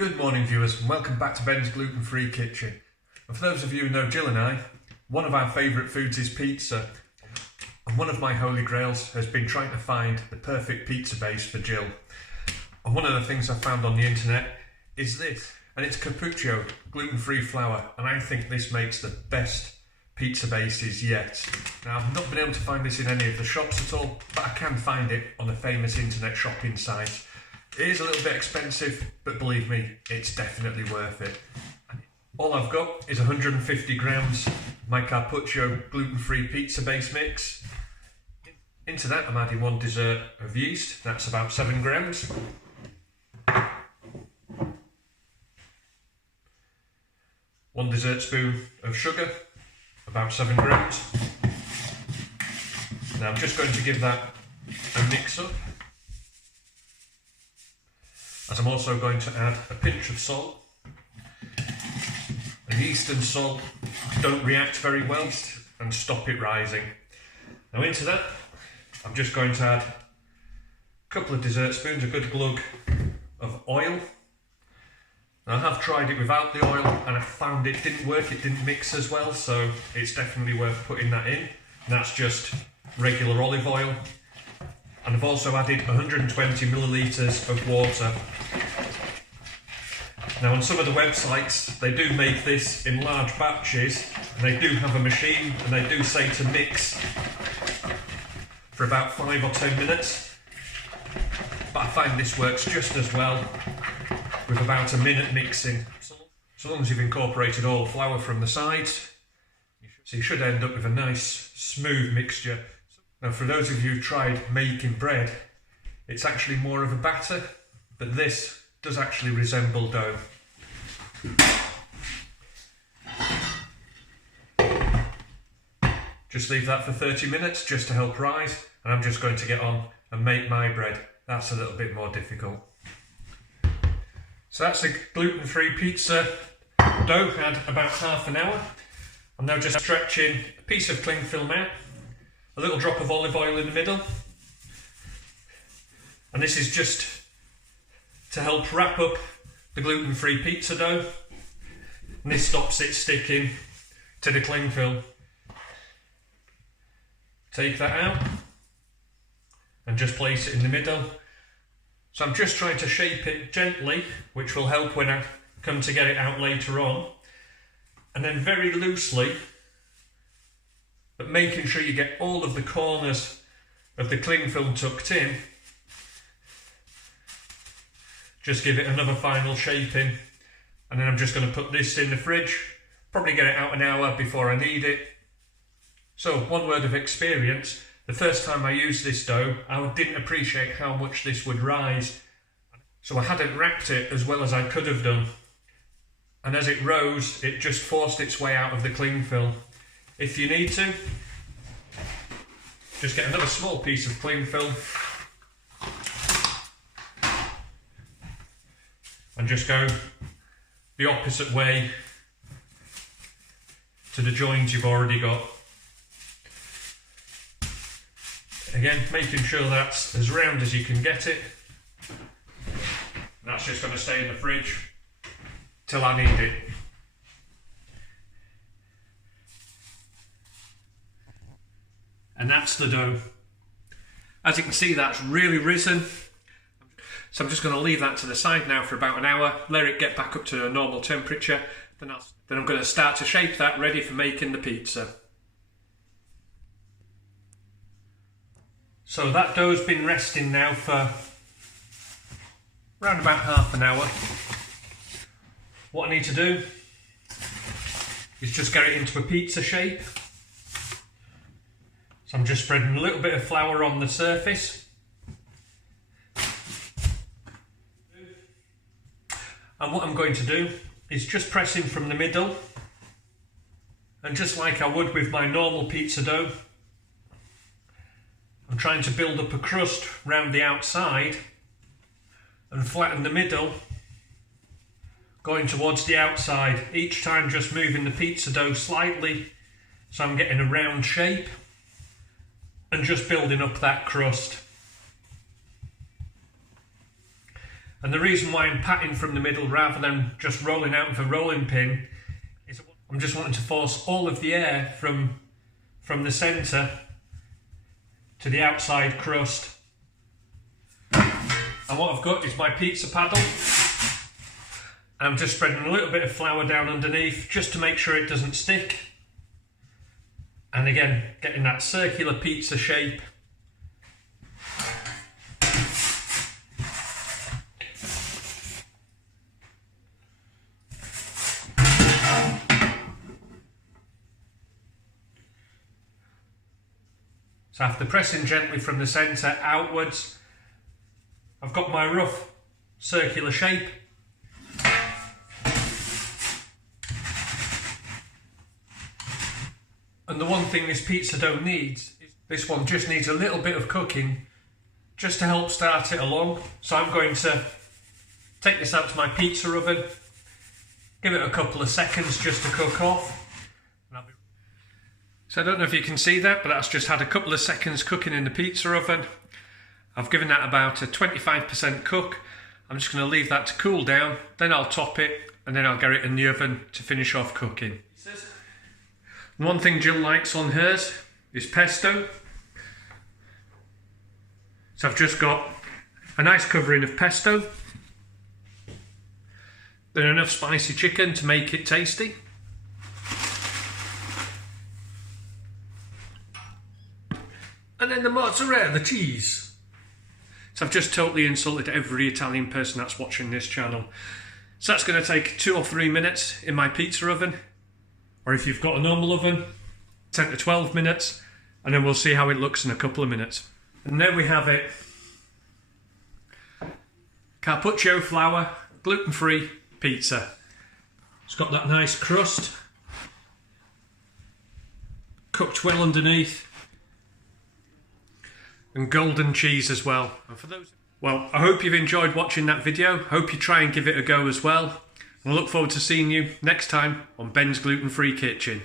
Good morning viewers and welcome back to Ben's Gluten Free Kitchen. And for those of you who know Jill and I, one of our favourite foods is pizza. And one of my holy grails has been trying to find the perfect pizza base for Jill. And one of the things I found on the internet is this, and it's Caputo gluten-free flour, and I think this makes the best pizza bases yet. Now I've not been able to find this in any of the shops at all, but I can find it on a famous internet shopping site. It is a little bit expensive, but believe me, it's definitely worth it. All I've got is 150 grams my Caputo gluten-free pizza base mix. Into that I'm adding 1 dessert of yeast, that's about 7 grams. 1 dessert spoon of sugar, about 7 grams. Now I'm just going to give that a mix up. As I'm also going to add a pinch of salt. And yeast and salt don't react very well and stop it rising. Now into that, I'm just going to add a couple of dessert spoons, a good glug of oil. Now I have tried it without the oil and I found it didn't work, it didn't mix as well, so it's definitely worth putting that in. And that's just regular olive oil. And I've also added 120 millilitres of water. Now on some of the websites they do make this in large batches and they do have a machine and they do say to mix for about 5 or 10 minutes, but I find this works just as well with about a minute mixing. So long as you've incorporated all flour from the sides, so you should end up with a nice smooth mixture. Now for those of you who've tried making bread, it's actually more of a batter, but this does actually resemble dough. Just leave that for 30 minutes just to help rise, and I'm just going to get on and make my bread. That's a little bit more difficult. So that's the gluten-free pizza dough, had about half an hour. I'm now just stretching a piece of cling film out, a little drop of olive oil in the middle, and this is just to help wrap up the gluten-free pizza dough, and this stops it sticking to the cling film. Take that out and just place it in the middle. So I'm just trying to shape it gently, which will help when I come to get it out later on, and then very loosely, but making sure you get all of the corners of the cling film tucked in. Just give it another final shaping, and then I'm just going to put this in the fridge, probably get it out an hour before I need it. So one word of experience, the first time I used this dough I didn't appreciate how much this would rise, so I hadn't wrapped it as well as I could have done, and as it rose it just forced its way out of the cling film. If you need to, just get another small piece of cling film and just go the opposite way to the joint you've already got. Again, making sure that's as round as you can get it. That's just going to stay in the fridge till I need it. And that's the dough. As you can see, that's really risen. So I'm just going to leave that to the side now for about an hour, let it get back up to a normal temperature. Then I'm going to start to shape that, ready for making the pizza. So that dough's been resting now for around about half an hour. What I need to do is just get it into a pizza shape. So I'm just spreading a little bit of flour on the surface. And what I'm going to do is just press in from the middle, and just like I would with my normal pizza dough, I'm trying to build up a crust round the outside and flatten the middle, going towards the outside, each time just moving the pizza dough slightly so I'm getting a round shape and just building up that crust. And the reason why I'm patting from the middle rather than just rolling out with a rolling pin is I'm just wanting to force all of the air from the centre to the outside crust. And what I've got is my pizza paddle. I'm just spreading a little bit of flour down underneath just to make sure it doesn't stick. And again, getting that circular pizza shape. So after pressing gently from the centre outwards, I've got my rough circular shape. And the one thing this pizza dough needs, this one just needs a little bit of cooking just to help start it along. So I'm going to take this out to my pizza oven, give it a couple of seconds just to cook off. So I don't know if you can see that, but that's just had a couple of seconds cooking in the pizza oven. I've given that about a 25% cook. I'm just going to leave that to cool down, then I'll top it, and then I'll get it in the oven to finish off cooking. One thing Jill likes on hers is pesto. So I've just got a nice covering of pesto, then enough spicy chicken to make it tasty. And then the mozzarella, the cheese. So I've just totally insulted every Italian person that's watching this channel. So that's going to take 2 or 3 minutes in my pizza oven. Or if you've got a normal oven, 10 to 12 minutes. And then we'll see how it looks in a couple of minutes. And there we have it. Caputo flour, gluten-free pizza. It's got that nice crust. Cooked well underneath. And golden cheese as well. And for those, well, I hope you've enjoyed watching that video. Hope you try and give it a go as well. And I look forward to seeing you next time on Ben's Gluten Free Kitchen.